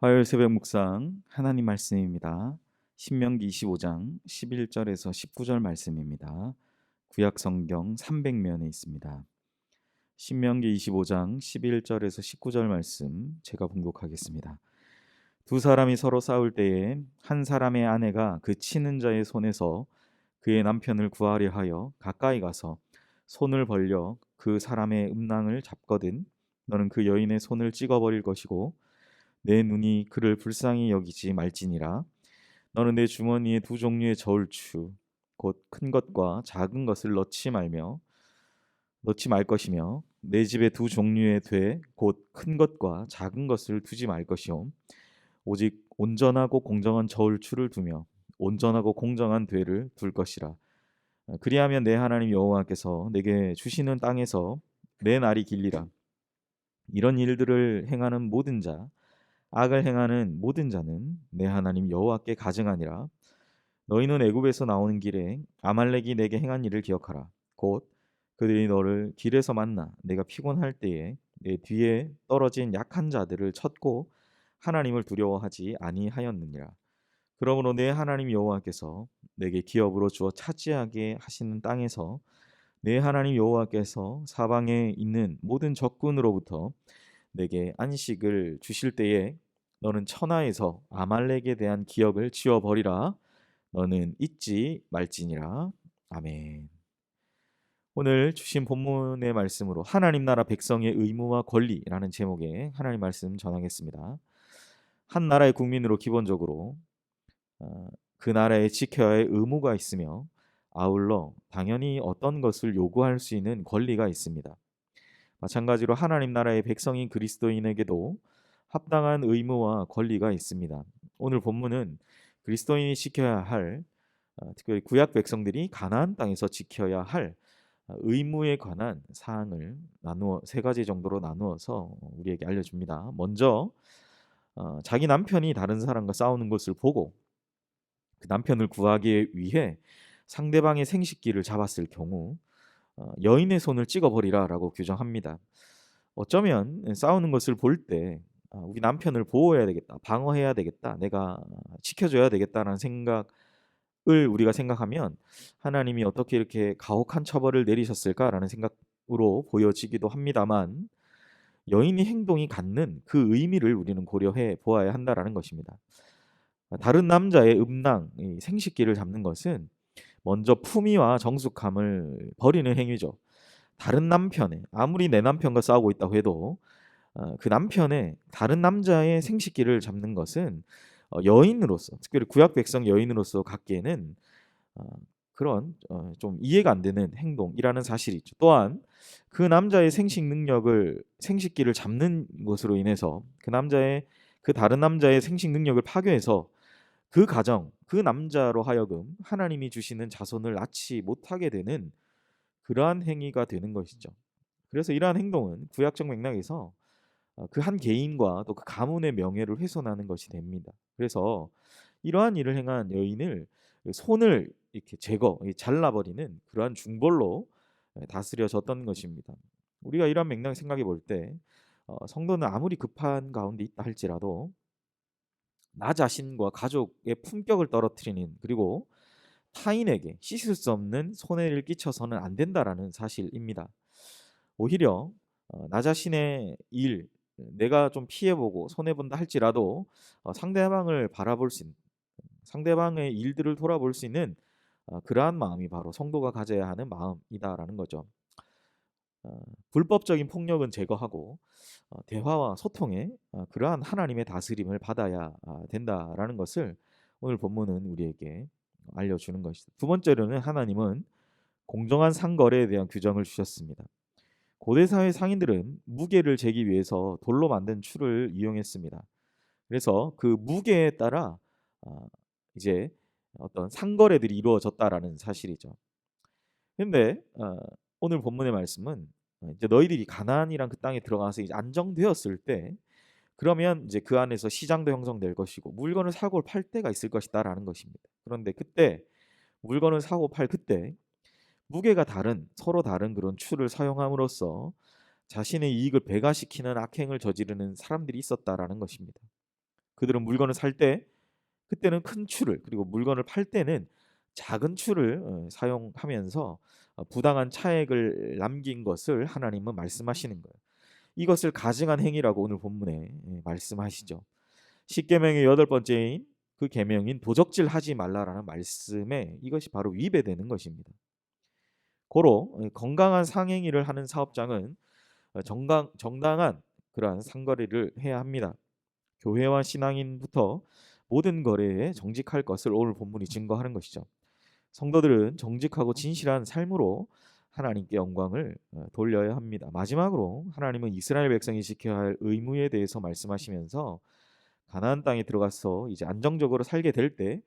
화요일 새벽 묵상 하나님 말씀입니다. 신명기 25장 11절에서 19절 말씀입니다. 구약 성경 300면에 있습니다. 신명기 25장 11절에서 19절 말씀 제가 봉독하겠습니다. 두 사람이 서로 싸울 때에 한 사람의 아내가 그 치는 자의 손에서 그의 남편을 구하려 하여 가까이 가서 손을 벌려 그 사람의 음낭을 잡거든 너는 그 여인의 손을 찍어버릴 것이고 내 눈이 그를 불쌍히 여기지 말지니라. 너는 내 주머니에 두 종류의 저울추 곧 큰 것과 작은 것을 넣지 말며 넣지 말 것이며 내 집에 두 종류의 되곧 큰 것과 작은 것을 두지 말 것이요 오직 온전하고 공정한 저울추를 두며 온전하고 공정한 되를 둘 것이라. 그리하면 내 하나님 여호와께서 내게 주시는 땅에서 내 날이 길리라. 이런 일들을 행하는 모든 자 악을 행하는 모든 자는 내 하나님 여호와께 가증하니라. 너희는 애굽에서 나오는 길에 아말렉이 내게 행한 일을 기억하라. 곧 그들이 너를 길에서 만나 내가 피곤할 때에 내 뒤에 떨어진 약한 자들을 쳤고 하나님을 두려워하지 아니하였느니라. 그러므로 내 하나님 여호와께서 내게 기업으로 주어 차지하게 하시는 땅에서 내 하나님 여호와께서 사방에 있는 모든 적군으로부터 내게 안식을 주실 때에 너는 천하에서 아말렉에 대한 기억을 지워 버리라 너는 잊지 말지니라 아멘. 오늘 주신 본문의 말씀으로 하나님 나라 백성의 의무와 권리라는 제목의 하나님 말씀 전하겠습니다. 한 나라의 국민으로 기본적으로 어, 그 나라에 지켜야 할 의무가 있으며 아울러 당연히 어떤 것을 요구할 수 있는 권리가 있습니다. 마찬가지로 하나님 나라의 백성인 그리스도인에게도 합당한 의무와 권리가 있습니다. 오늘 본문은 그리스도인이 지켜야 할 어, 특별히 구약 백성들이 가나안 땅에서 지켜야 할 어, 의무에 관한 사항을 나누어 세 가지 정도로 나누어서 우리에게 알려줍니다. 먼저 어, 자기 남편이 다른 사람과 싸우는 것을 보고 그 남편을 구하기 위해 상대방의 생식기를 잡았을 경우 어, 여인의 손을 찍어버리라라고 규정합니다. 어쩌면 싸우는 것을 볼때 아, 우리 남편을 보호해야 되겠다, 방어해야 되겠다, 내가 지켜줘야 되겠다라는 생각을 우리가 생각하면 하나님이 어떻게 이렇게 가혹한 처벌을 내리셨을까라는 생각으로 보여지기도 합니다만 여인의 행동이 갖는 그 의미를 우리는 고려해 보아야 한다라는 것입니다. 다른 남자의 음낭, 생식기를 잡는 것은 먼저 품위와 정숙함을 버리는 행위죠. 다른 남편의 아무리 내 남편과 싸우고 있다고 해도 어, 그 남편의 다른 남자의 생식기를 잡는 것은 어, 여인으로서 특별히 구약 백성 여인으로서 갖기에는 어, 그런 좀 이해가 안 되는 행동이라는 사실이 있죠. 또한 그 남자의 생식 능력을 생식기를 잡는 것으로 인해서 그 남자의 그 다른 남자의 생식 능력을 파괴해서 그 가정, 그 남자로 하여금 하나님이 주시는 자손을 낳지 못하게 되는 그러한 행위가 되는 것이죠. 그래서 이러한 행동은 구약적 맥락에서 어, 그한 개인과 또 그 가문의 명예를 훼손하는 것이 됩니다. 그래서 이러한 일을 행한 여인을 손을 이렇게 제거, 잘라버리는 그러한 중벌로 다스려졌던 것입니다. 우리가 이러한 맥락 생각해 볼때 어, 성도는 아무리 급한 가운데 있다 할지라도 나 자신과 가족의 품격을 떨어뜨리는 그리고 타인에게 씻을 수 없는 손해를 끼쳐서는 안 된다라는 사실입니다. 오히려 어, 나 자신의 일, 내가 좀 피해보고 손해본다 할지라도 어, 상대방을 바라볼 수 있는 상대방의 일들을 돌아볼 수 있는 어, 그러한 마음이 바로 성도가 가져야 하는 마음이다라는 거죠. 어, 불법적인 폭력은 제거하고 어, 대화와 소통에 어, 그러한 하나님의 다스림을 받아야 아, 된다라는 것을 오늘 본문은 우리에게 알려주는 것이다. 두 번째로는 하나님은 공정한 상거래에 대한 규정을 주셨습니다. 고대 사회 상인들은 무게를 재기 위해서 돌로 만든 추를 이용했습니다. 그래서 그 무게에 따라 이제 어떤 상거래들이 이루어졌다라는 사실이죠. 근데 오늘 본문의 말씀은 어, 이제 너희들이 가나안이란 그 땅에 들어가서 이제 안정되었을 때 그러면 이제 그 안에서 시장도 형성될 것이고 물건을 사고 팔 때가 있을 것이다라는 것입니다. 그런데 그때 물건을 사고 팔 그때 무게가 다른 서로 다른 그런 추를 사용함으로써 자신의 이익을 배가시키는 악행을 저지르는 사람들이 있었다라는 것입니다. 그들은 물건을 살 때 그때는 큰 추를 그리고 물건을 팔 때는 작은 추를 어, 사용하면서 어, 부당한 차액을 남긴 것을 하나님은 말씀하시는 거예요. 이것을 가증한 행위라고 오늘 본문에 예, 말씀하시죠. 십계명의 여덟 번째인 그 계명인 도적질하지 말라라는 말씀에 이것이 바로 위배되는 것입니다. 고로 어, 건강한 상행위를 하는 사업장은 정강, 정당한 그러한 상거래를 해야 합니다. 교회와 신앙인부터 모든 거래에 정직할 것을 오늘 본문이 증거하는 것이죠. 성도들은 정직하고 진실한 삶으로 하나님께 영광을 어, 돌려야 합니다. 마지막으로 하나님은 이스라엘 백성이 지켜야 할 의무에 대해서 말씀하시면서 가나안 땅에 들어가서 이제 안정적으로 살게 될 때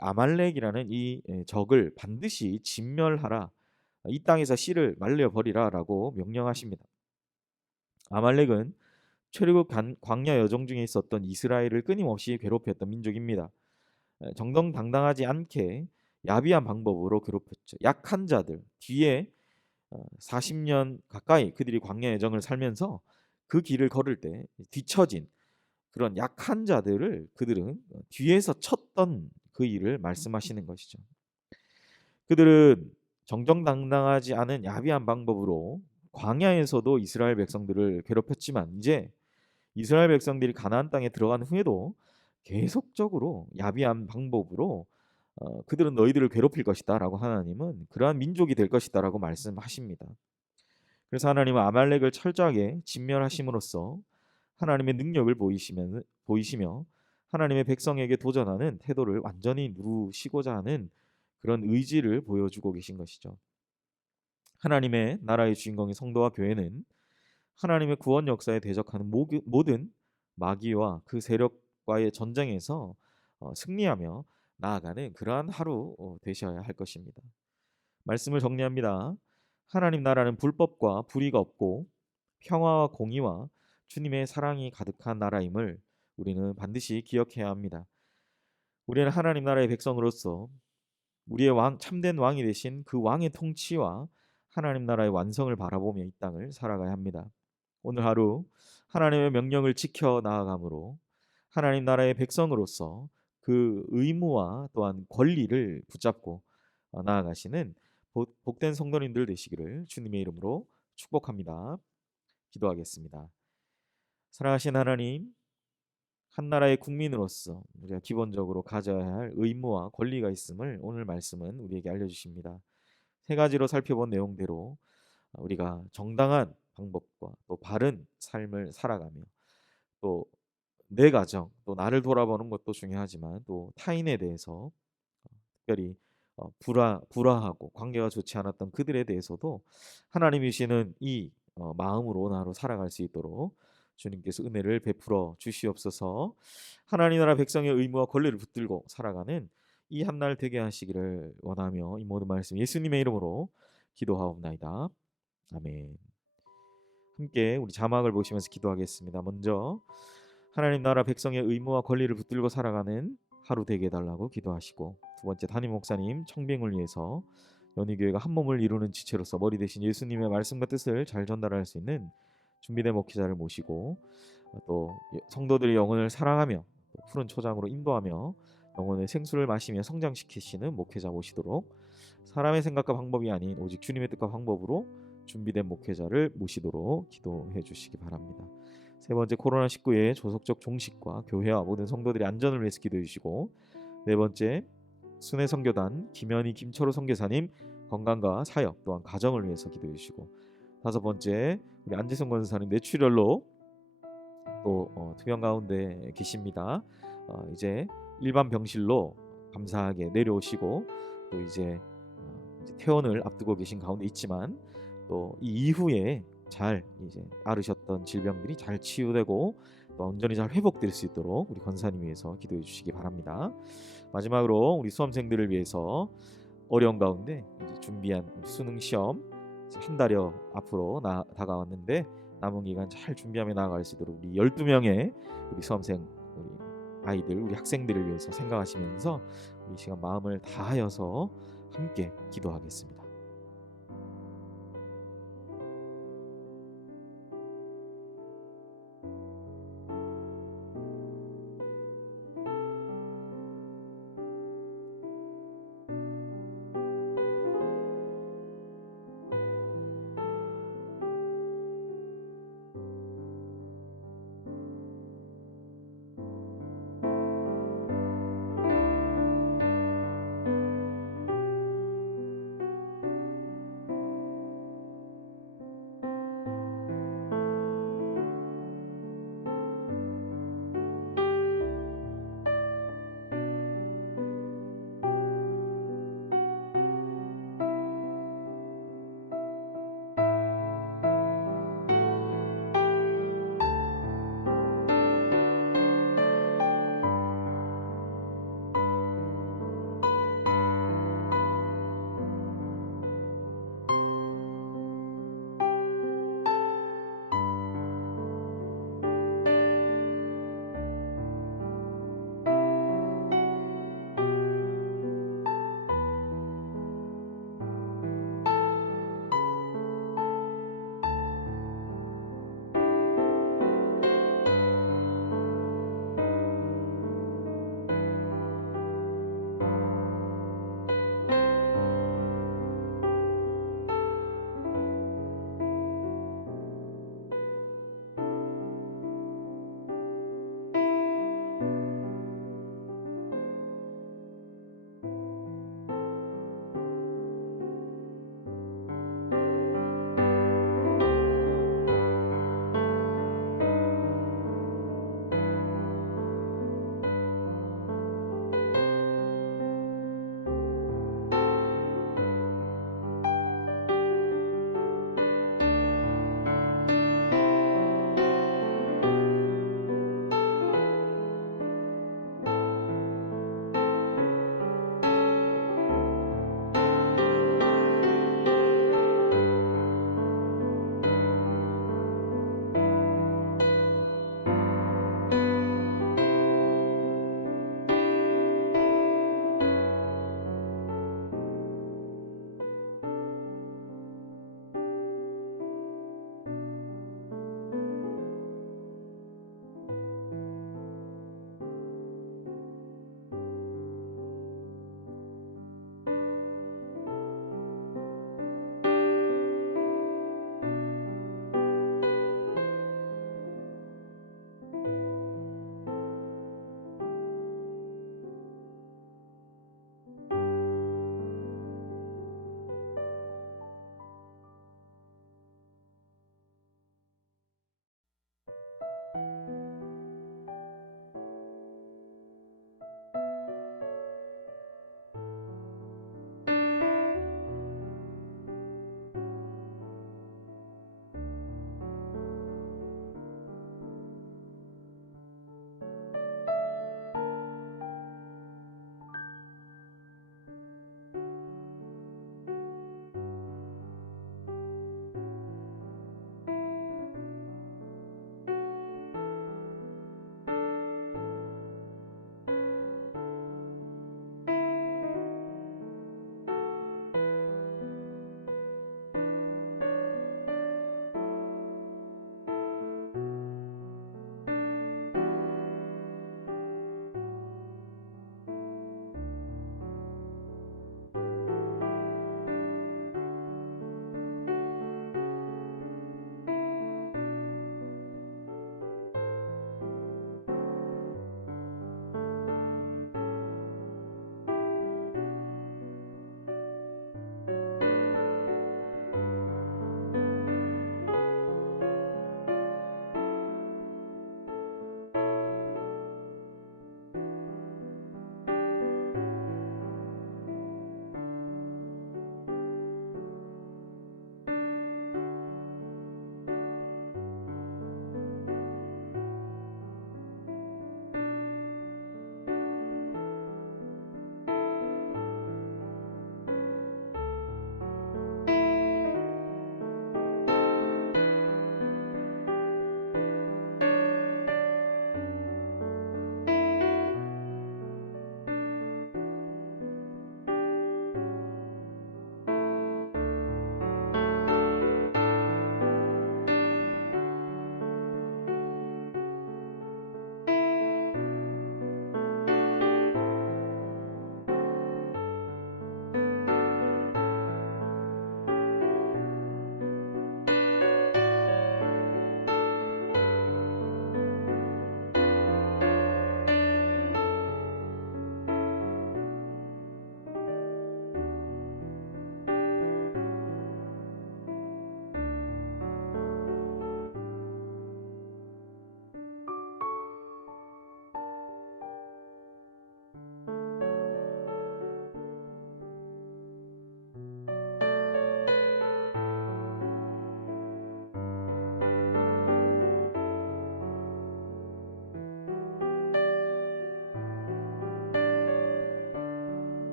아말렉이라는 이 적을 반드시 진멸하라. 이 땅에서 씨를 말려 버리라라고 명령하십니다. 아말렉은 출애굽 광야 여정 중에 있었던 이스라엘을 끊임없이 괴롭혔던 민족입니다. 정정당당하지 않게 야비한 방법으로 괴롭혔죠. 약한 자들 뒤에 40년 어, 가까이 그들이 광야 여정을 살면서 그 길을 걸을 때 뒤처진 그런 약한 자들을 그들은 뒤에서 쳤던 그 일을 말씀하시는 것이죠. 그들은 정정당당하지 않은 야비한 방법으로 광야에서도 이스라엘 백성들을 괴롭혔지만 이제 이스라엘 백성들이 가나안 땅에 들어간 후에도 계속적으로 야비한 방법으로 어, 그들은 너희들을 괴롭힐 것이다라고 하나님은 그러한 민족이 될 것이다라고 말씀하십니다. 그래서 하나님은 아말렉을 철저하게 진멸하심으로써 하나님의 능력을 보이시면 보이시며 하나님의 백성에게 도전하는 태도를 완전히 누르시고자 하는 그런 의지를 보여주고 계신 것이죠. 하나님의 나라의 주인공인 성도와 교회는 하나님의 구원 역사에 대적하는 모든 마귀와 그 세력과의 전쟁에서 어, 승리하며 나아가는 그러한 하루 어, 되셔야 할 것입니다. 말씀을 정리합니다. 하나님 나라는 불법과 불의가 없고 평화와 공의와 주님의 사랑이 가득한 나라임을 우리는 반드시 기억해야 합니다. 우리는 하나님 나라의 백성으로서 우리의 왕 참된 왕이 되신 그 왕의 통치와 하나님 나라의 완성을 바라보며 이 땅을 살아가야 합니다. 오늘 하루 하나님의 명령을 지켜 나아감으로 하나님 나라의 백성으로서 그 의무와 또한 권리를 붙잡고 어, 나아가시는 복된 성도님들 되시기를 주님의 이름으로 축복합니다. 기도하겠습니다. 사랑하신 하나님, 한 나라의 국민으로서 우리가 기본적으로 가져야 할 의무와 권리가 있음을 오늘 말씀은 우리에게 알려주십니다. 세 가지로 살펴본 내용대로 우리가 정당한 방법과 또 바른 삶을 살아가며 또 내 가정 또 나를 돌아보는 것도 중요하지만 또 타인에 대해서 어, 특별히 어, 불화 불화하고 관계가 좋지 않았던 그들에 대해서도 하나님이시는 이 어, 마음으로 나로 살아갈 수 있도록 주님께서 은혜를 베풀어 주시옵소서. 하나님 나라 백성의 의무와 권리를 붙들고 살아가는 이 한날 되게 하시기를 원하며 이 모든 말씀 예수님의 이름으로 기도하옵나이다. 아멘. 함께 우리 자막을 보시면서 기도하겠습니다. 먼저 하나님 나라 백성의 의무와 권리를 붙들고 살아가는 하루 되게 해달라고 기도하시고 두 번째 담임 목사님 청빙을 위해서 연희교회가 한 몸을 이루는 지체로서 머리 대신 예수님의 말씀과 뜻을 잘 전달할 수 있는 준비된 목회자를 모시고 또 성도들의 영혼을 사랑하며 푸른 초장으로 인도하며 영혼의 생수를 마시며 성장시키시는 목회자 모시도록 사람의 생각과 방법이 아닌 오직 주님의 뜻과 방법으로 준비된 목회자를 모시도록 기도해 주시기 바랍니다. 세 번째 코로나 19의 조속적 종식과 교회와 모든 성도들의 안전을 위해서 기도해 주시고 네 번째 순회 선교단 김현희 김철호 선교사님 건강과 사역 또한 가정을 위해서 기도해 주시고 다섯 번째 우리 안지성 권사님 뇌출혈로 또 어, 투병 가운데 계십니다. 어, 이제 일반 병실로 감사하게 내려오시고 또 이제, 어, 이제 퇴원을 앞두고 계신 가운데 있지만 또 이 이후에 잘 이제 앓으셨던 질병들이 잘 치유되고 또 온전히 잘 회복될 수 있도록 우리 권사님 위해서 기도해 주시기 바랍니다. 마지막으로 우리 수험생들을 위해서 어려운 가운데 준비한 수능 시험 한 달여 앞으로 나, 다가왔는데 남은 기간 잘 준비하며 나아갈 수 있도록 우리 12명의 우리 수험생 우리 아이들 우리 학생들을 위해서 생각하시면서 우리 시간 마음을 다하여서 함께 기도하겠습니다.